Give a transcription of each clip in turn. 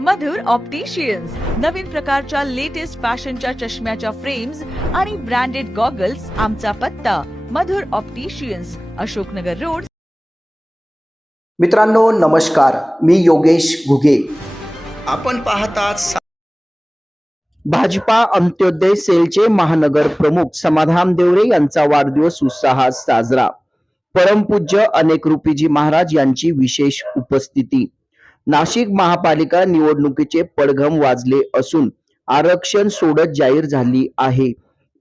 मधुर opticians नवीन प्रकारच्या latest फॅशनच्या चष्म्याच्या फ्रेम्स आणि ब्रँडेड गॉगल्स आमचा पत्ता. Madhur opticians Ashoknagar road. मित्रांनो नमस्कार. मी योगेश घुगे. आपण पाहतात भाजपा अंत्योदय सेलचे महानगर प्रमुख समाधान देवरे यांचा वाढदिवस उत्साहात साजरा. परमपूज्य अनेक रुपीजी महाराज यांची विशेष उपस्थिती. नाशिक महापालिका निवडणुकीचे पडघम वाजले असून आरक्षण सोडत जाहीर झाली आहे.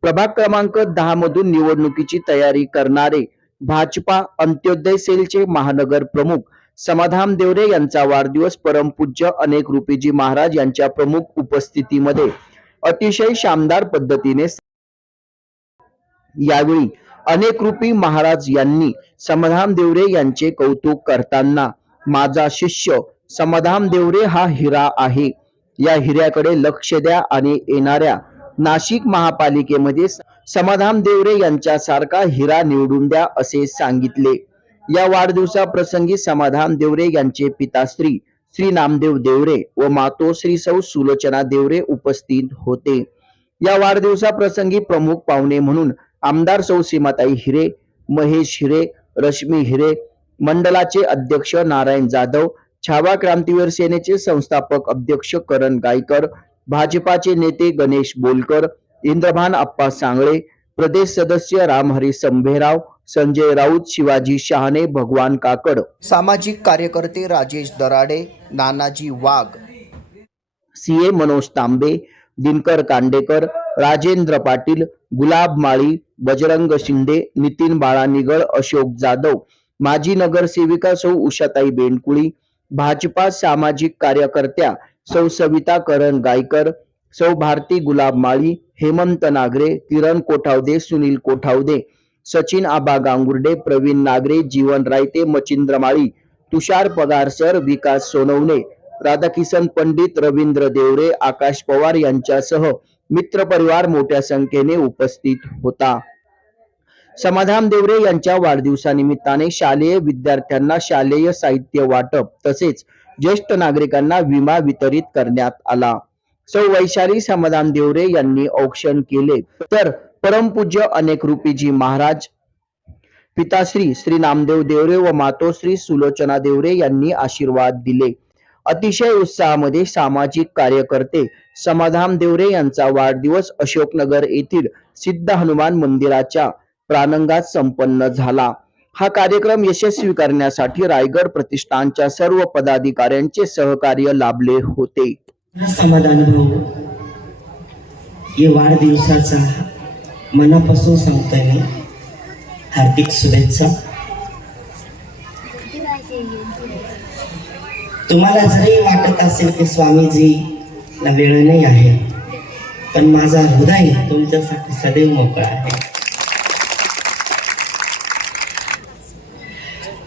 प्रभाग क्रमांक दहा मधून निवडणुकीची तयारी करणारे भाजपा अंत्योदय सेलचे महानगर प्रमुख समाधान देवरे यांचा वाढदिवस परमपूज्य अनेक रुपीजी महाराज यांच्या प्रमुख उपस्थितीमध्ये अतिशय शानदार पद्धतीने यावेळी अनेक रूपी महाराज यांनी समाधान देवरे यांचे कौतुक करताना माझा शिष्य समाधान देवरे हा हिरा आहे. या हिऱ्याकडे लक्ष द्या आणि येणाऱ्या नाशिक महापालिकेमध्ये समाधान देवरे यांच्यासारखा हिरा निवडून द्या असे सांगितले. या वाढदिवसाप्रसंगी समाधान देवरे यांचे पिताश्री श्री नामदेव देवरे व मातो श्री सौ सुलोचना देवरे उपस्थित होते. या वाढदिवसाप्रसंगी प्रमुख पाहुणे म्हणून आमदार सौ श्रीमाताई हिरे महेश हिरे रश्मी हिरे मंडलाचे अध्यक्ष नारायण जाधव छावा क्रांतीवीर सेनेचे संस्थापक अध्यक्ष करण गायकर भाजपाचे नेते गणेश बोलकर इंद्रभान आप्पा सांगळे प्रदेश सदस्य रामहरी संभेराव संजय राऊत शिवाजी शहाणे भगवान काकड. सामाजिक कार्यकर्ते राजेश दराडे नानाजी वाघ. C A Manoj Tambe Dinkar Kandekar Rajendra Patil Gulab Mali Bajrang Shinde Nitin Bala Nigal Ashok Jadhav. माजी नगरसेविका सौ उषाताई बेंडकुळी भाजपा सामाजिक कार्यकर्त्या सौ सविता करण गायकर सौ भारती गुलाब माळी हेमंत नागरे किरण कोठावदे सुनील कोठावदे सचिन आबा गांगुर्डे प्रवीण नागरे जीवन रायते मचिंद्र माळी तुषार पगारसर विकास सोनवणे राधाकिसन पंडित रवींद्र देवरे आकाश पवार यांच्यासह मित्रपरिवार मोठ्या संख्येने उपस्थित होता. समाधान देवरे यांच्या वाढदिवसानिमित्ताने शालेय विद्यार्थ्यांना शालेय साहित्य वाटप तसेच ज्येष्ठ नागरिकांना विमा वितरित करण्यात आला. सौ वैशाली समाधान देवरे यांनी औक्षण केले. तर परमपूज्य अनेक रूपीजी महाराज पिताश्री श्री नामदेव देवरे व मातोश्री सुलोचना देवरे यांनी आशीर्वाद दिले. अतिशय उत्साहामध्ये सामाजिक कार्यकर्ते समाधान देवरे यांचा वाढदिवस अशोकनगर येथील सिद्ध हनुमान मंदिराच्या प्रानंगात संपन्न झाला. हा कार्यक्रम यशस्वी करण्यासाठी रायगड प्रतिष्ठानच्या सर्व पदाधिकाऱ्यांचे सहकार्य लाभले होते. समाधान हो. भाऊ वाढदिवसाचा मनापासून सांगतोय मी. हार्दिक शुभेच्छा. तुम्हाला जरी वाटत असेल की स्वामीजीला वेळ नाही आहे पण माझा हृदय तुमच्यासाठी सदैव मोकळा आहे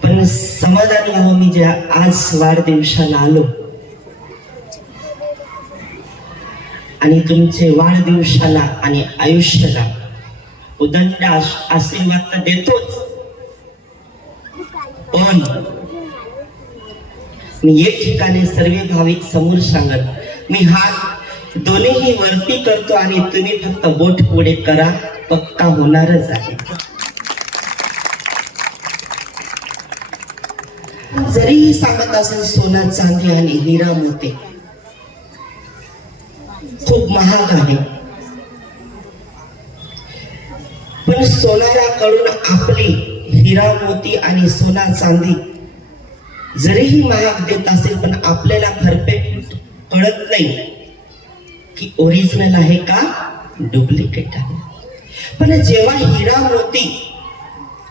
पण समाधानी व्हावं मी ज्या आज वाढदिवसाला आलो. आणि तुमचे वाढदिवसाला आणि आयुष्याला उदंड आशीर्वाद तर देतोच. पण मी एक ठिकाणी सर्व भाविक समोर सांगत मी हात दोन्हीही वरती करतो आणि तुम्ही फक्त बोट पुढे करा पक्का होणारच आहे. जरीही सांगत असेल सोना चांदी आणि हिरा खूप महाग आहे. पण सोनाराकडून आपली हिरा मोती आणि सोना चांदी जरीही महाग देत असेल पण आपल्याला परफेक्ट कळत नाही की ओरिजिनल आहे का डुप्लिकेट आहे. पण जेव्हा हिरा मोती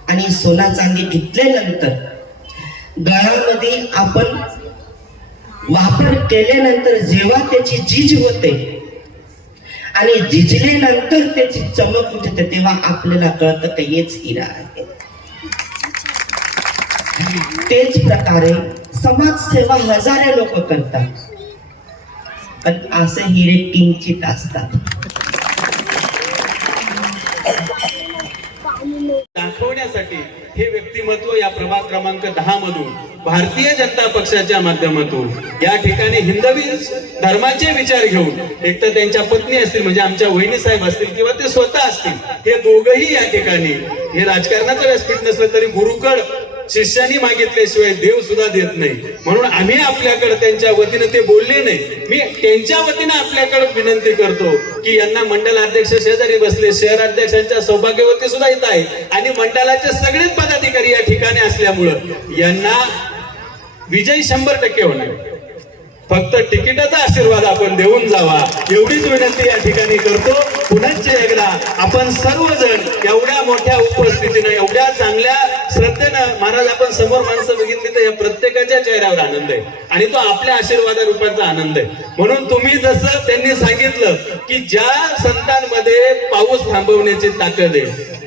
आणि सोना चांदी घेतल्यानंतर गाळामध्ये आपण वापर केल्यानंतर जेव्हा त्याची झीज होते आणि झिजल्यानंतर त्याची चमक उठते तेव्हा आपल्याला कळतं की हेच हिरा आहे. तेच प्रकारे समाजसेवा हजारे लोक करतात. पण असे हिरे किंचित असतात. हे व्यक्तिमत्व या प्रभाग क्रमांक दहा मधून भारतीय जनता पक्षाच्या माध्यमातून या ठिकाणी हिंदवी धर्माचे विचार घेऊन एक तर त्यांच्या पत्नी असतील म्हणजे आमच्या वहिनी साहेब असतील किंवा ते स्वतः असतील हे दोघही या ठिकाणी हे राजकारणाचं व्यासपीठ नसलं तरी गुरुकड शिष्यानी मागितल्याशिवाय देव सुद्धा देत नाही. म्हणून आम्ही आपल्याकडे त्यांच्या वतीनं ते बोलले नाही. मी त्यांच्या वतीनं आपल्याकडे विनंती करतो की यांना मंडल अध्यक्ष शेजारी बसले शहर अध्यक्षांच्या सौभाग्यवती सुद्धा इथं आहे. आणि मंडळाचे सगळेच पदाधिकारी या ठिकाणी असल्यामुळं यांना विजय शंभर टक्के होणार. फक्त तिकिटाचा आशीर्वाद आपण देऊन जावा. एवढीच विनंती या ठिकाणी करतो. पुनश्च एकदा आपण सर्वजण एवढ्या मोठ्या उपस्थितीनं एवढ्या चांगल्या श्रद्धेनं महाराज आपण समोर माणसं बघितली तर या प्रत्येकाच्या चेहऱ्यावर आनंद आहे. आणि तो आपल्या आशीर्वादा रूपाचा आनंद आहे. म्हणून तुम्ही जसं त्यांनी सांगितलं की ज्या संतांमध्ये पाऊस थांबवण्याची ताकद आहे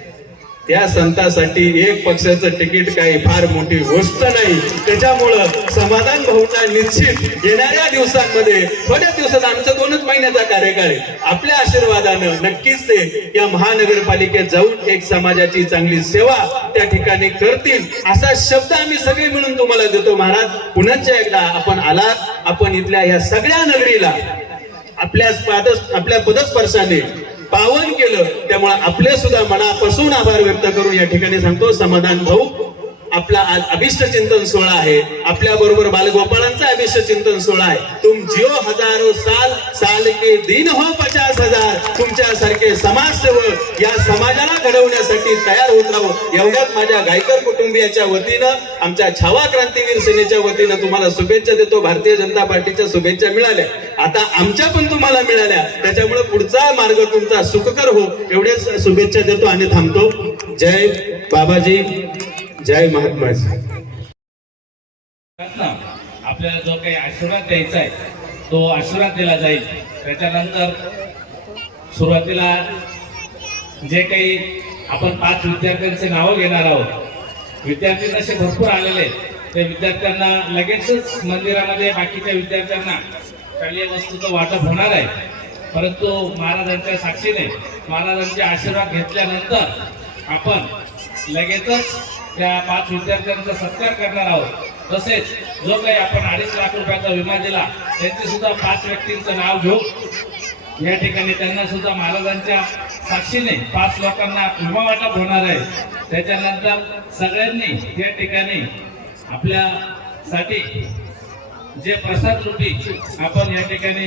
त्या संतासाठी एक पक्षाचं तिकीट काही फार मोठी गोष्ट नाही. त्याच्यामुळं समाधान भाऊचा निश्चित येणाऱ्या दिवसांमध्ये थोड्या दिवसात आमचा दोनच महिन्याचा कार्यकाळ आहे. आपल्या आशीर्वादानं नक्कीच ते या महानगरपालिकेत जाऊन एक समाजाची चांगली सेवा त्या ठिकाणी करतील. असा शब्द आम्ही सगळे मिळून तुम्हाला देतो महाराज. पुन्हा एकदा आपण आलात. आपण इथल्या या सगळ्या नगरीला आपल्या पाद आपल्या पदस्पर्शाने पावन केलं त्यामुळे आपले सुद्धा मनापासून आभार व्यक्त करून या ठिकाणी सांगतो समाधान भाऊ. आपला आज अभिष्ट चिंतन सोहळा आहे. आपल्या बरोबर बालगोपाळांचा अभिष्ट चिंतन सोहळा आहे. तुम जिओ हजारो साल साल के दिन हो पचास हजार. तुमच्यासारखे समाजसेवक या समाजाला घडवण्यासाठी तयार होत राहू. एवढ्यात माझ्या गायकर कुटुंबियाच्या वतीनं आमच्या छावा क्रांतीवीर सेनेच्या वतीनं तुम्हाला शुभेच्छा देतो. भारतीय जनता पार्टीच्या शुभेच्छा मिळाल्या. आता आमच्या पण तुम्हाला मिळाल्या. त्याच्यामुळे पुढचा मार्ग तुमचा सुखकर हो. एवढेच शुभेच्छा देतो आणि थांबतो. जय बाबाजी. जय महात्माजी. आपल्याला जो काही आशीर्वाद द्यायचा आहे तो आशीर्वाद दिला जाईल. त्याच्यानंतर सुरुवातीला जे काही आपण पाच विद्यार्थ्यांचे नावं घेणार आहोत विद्यार्थी तसे भरपूर आलेले आहेत. ते विद्यार्थ्यांना लगेचच मंदिरामध्ये बाकीच्या विद्यार्थ्यांना चांगल्या वस्तूचं वाटप होणार आहे. परंतु महाराजांच्या साक्षीने महाराजांचे आशीर्वाद घेतल्यानंतर आपण लगेचच त्या पाच विद्यार्थ्यांचा सत्कार करणार आहोत. तसेच जो काही आपण अडीच लाख रुपयाचा विमा दिला त्यांचे सुद्धा पाच व्यक्तींचं नाव घेऊ. या ठिकाणी त्यांना सुद्धा महाराजांच्या साक्षीने पाच लोकांना विमा वाटप होणार आहे. त्याच्यानंतर सगळ्यांनी या ठिकाणी आपल्यासाठी जे प्रसाद रूपी आपण या ठिकाणी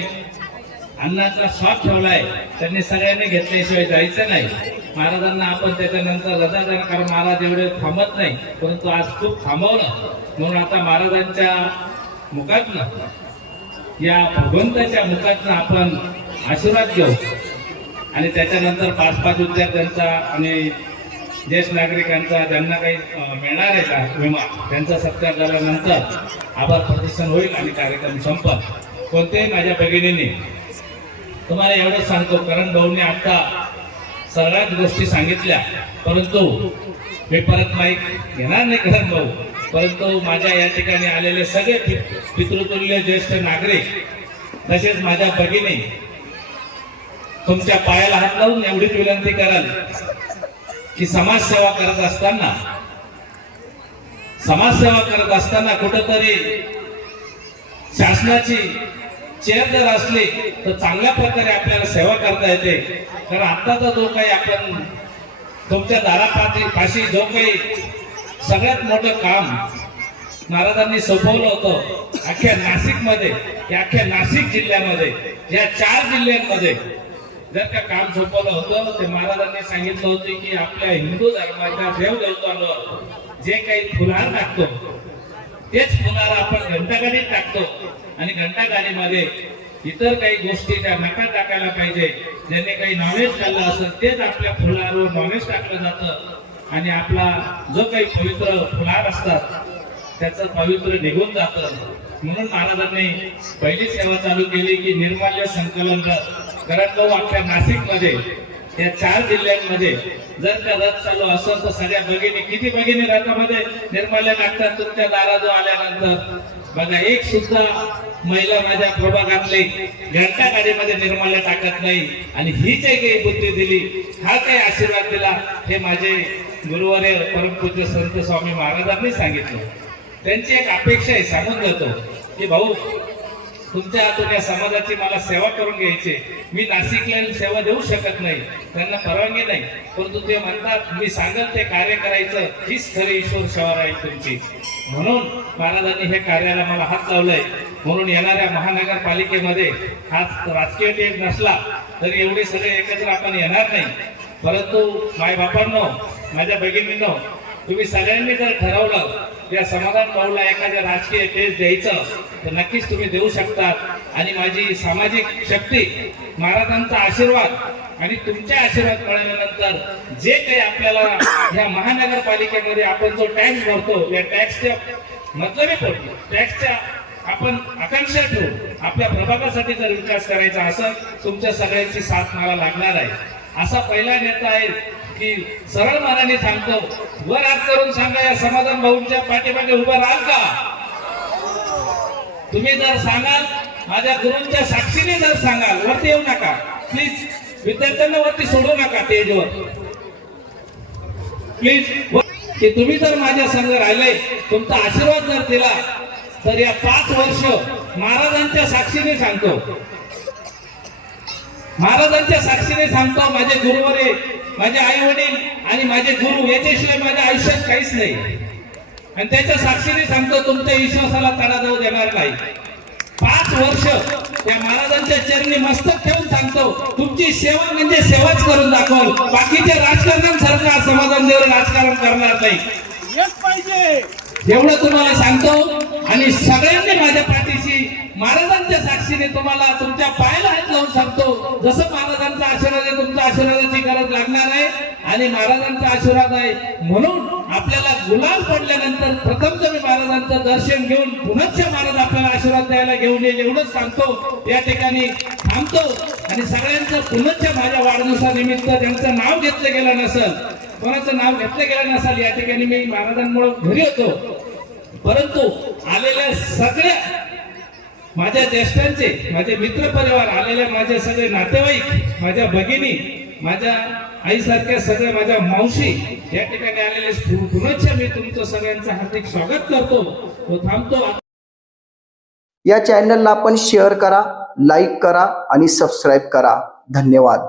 अन्नाचा स्वाद ठेवलाय त्यांनी सगळ्यांनी घेतल्याशिवाय जायचं नाही. महाराजांना आपण त्याच्यानंतर रजा कारण महाराज एवढे थांबत नाही परंतु आज खूप थांबवलं. म्हणून आता महाराजांच्या मुखातनं या भगवंताच्या मुखातनं आपण आशीर्वाद घेऊ. आणि त्याच्यानंतर पाच पाच विद्यार्थ्यांचा आणि ज्येष्ठ नागरिकांचा ज्यांना काही मिळणार आहे का विमा त्यांचा सत्कार झाल्यानंतर आभार प्रदर्शन होईल आणि कार्यक्रम संपत कोणत्याही माझ्या भगिनीने तुम्हाला एवढंच सांगतो करण भाऊने आता सगळ्याच गोष्टी सांगितल्या परंतु मी परत माहीत घेणार नाही करण भाऊ परंतु माझ्या या ठिकाणी आलेले सगळे पितृतुल्य ज्येष्ठ नागरिक तसेच माझ्या भगिनी तुमच्या पायाला हात लावून एवढीच विनंती कराल की समाजसेवा करत असताना समाजसेवा करत असताना कुठंतरी शासनाची चेअर जर असली तर चांगल्या प्रकारे आपल्याला सेवा करता येते. कारण आत्ताचा जो काही आपण तुमच्या दारापाशी पाशी जो काही सगळ्यात मोठं काम महाराजांनी सोपवलं होतं अख्ख्या नाशिकमध्ये या अख्ख्या नाशिक जिल्ह्यामध्ये या चार जिल्ह्यांमध्ये जर का काम सोपवलं होतं ते महाराजांनी सांगितलं होतं की आपल्या हिंदू धर्माच्या देवदेवतांवर जे काही फुलार टाकतो तेच फुलार आपण घंटागाडीत टाकतो. आणि घंटागाडीमध्ये इतर काही गोष्टी त्या नका टाकायला पाहिजे ज्याने काही नॉलेज खाल्लं असेल तेच आपल्या फुलावर नॉलेज टाकलं जातं. आणि आपला जो काही पवित्र फुलार असतात त्याचं पवित्र निघून जातं. म्हणून महाराजांनी पहिली सेवा चालू केली की निर्माल्य संकलन रथ. कारण तो अख्ख्या नाशिकमध्ये या चार जिल्ह्यांमध्ये जर का रथ चालू असेल तर सगळ्या भगिनी किती भगिनी रथामध्ये निर्माल्य टाकतात तुमच्या दाराजवळ आल्यानंतर. बघा एक सुद्धा महिला माझ्या प्रभागातले घंटा गाडीमध्ये निर्माल्य टाकत नाही. आणि ही जे काही बुद्धी दिली. हा काही आशीर्वाद दिला? हे माझे गुरुवारे परमपूज्य संत स्वामी महाराजांनी सांगितलं. त्यांची एक अपेक्षा आहे सांगून जातो की भाऊ तुमच्या हातून या समाजाची मला सेवा करून घ्यायची मी नाशिकला सेवा देऊ शकत नाही. त्यांना परवानगी नाही. परंतु ते म्हणतात मी सांगत ते कार्य करायचं. हीच खरी ईश्वर सेवा राहील तुमची. म्हणून महाराजांनी हे कार्याला मला हात लावलाय. म्हणून येणाऱ्या महानगरपालिकेमध्ये हाच राजकीय टेक नसला तरी एवढे सगळे एकत्र आपण येणार नाही. परंतु मायबापांनो माझ्या भगिनींनो तुम्ही सगळ्यांनी जर ठरवलं या समाधान भाऊला एखाद्या राजकीय टेस्ट द्यायचं तर नक्कीच तुम्ही देऊ शकतात. आणि माझी सामाजिक शक्ती महाराजांचा आशीर्वाद आणि तुमच्या आशीर्वाद मिळाल्यानंतर जे काही आपल्याला या महानगरपालिकेमध्ये आपण जो टॅक्स भरतो या टॅक्सच्या मतलबी पडतो टॅक्सच्या आपण आकांक्षा ठेवू आपल्या प्रभागासाठी जर विकास करायचा असं तुमच्या सगळ्यांची साथ मला लागणार आहे. असा पहिला नेता आहे की सरळ मनाने सांगतो. वर हात करून सांगा या समाधान भाऊंच्या पाठीमागे उभा राहाल का? तुम्ही जर सांगाल माझ्या गुरूंच्या साक्षीने जर सांगाल वरती येऊ नका. प्लीज विद्यार्थ्यांना वरती सोडू नका तेजवर प्लीज की तुम्ही जर माझ्या संघ राहिले तुमचा आशीर्वाद जर दिला तर या पाच वर्ष महाराजांच्या साक्षीने सांगतो. महाराजांच्या साक्षीने सांगतो माझे गुरुवरे माझे आई वडील आणि माझे गुरु याच्याशिवाय माझ्या आयुष्यात काहीच नाही. आणि त्याच्या साक्षीने सांगतो तुमच्या विश्वासाला तडा जाऊ देणार नाही. पाच वर्ष त्या महाराजांच्या चरणी मस्तक ठेवून सांगतो तुमची सेवा म्हणजे सेवाच करून दाखवल. बाकीच्या राजकारणांसारखं समाधान देऊन राजकारण करणार नाही. एवढं तुम्हाला सांगतो आणि सगळ्यांनी माझ्या पाठीशी महाराजांच्या साक्षीने तुम्हाला तुमच्या पायाला हात लावून सांगतो जसं महाराजांचा आशीर्वाद आहे लागणार आहे आणि महाराजांचा आशीर्वाद आहे. म्हणून आपल्याला गुलाल पडल्यानंतर प्रथम तुम्ही महाराजांचं दर्शन घेऊन पुनश्च महाराज आपल्याला आशीर्वाद द्यायला घेऊन येईल एवढंच सांगतो. या ठिकाणी थांबतो आणि सगळ्यांचं पुनश्च माझ्या वाढदिवसानिमित्त ज्यांचं नाव घेतलं गेलं नसेल कोणाचं नाव घेतलं गेलं नसेल या ठिकाणी मी महाराजांमुळे घरी होतो. परंतु आलेल्या सगळ्या माझ्या ज्येष्ठांचे माझे मित्र परिवार आलेले माझे सगळे नातेवाईक माझ्या भगिनी माझ्या आईसारख्या सगळ्या माझ्या मावशी या ठिकाणी आलेले पुनश्च मी तुमचं सगळ्यांचं हार्दिक स्वागत करतो. व थांबतो. या चॅनलला आपण शेअर करा लाईक करा आणि सबस्क्राईब करा. धन्यवाद.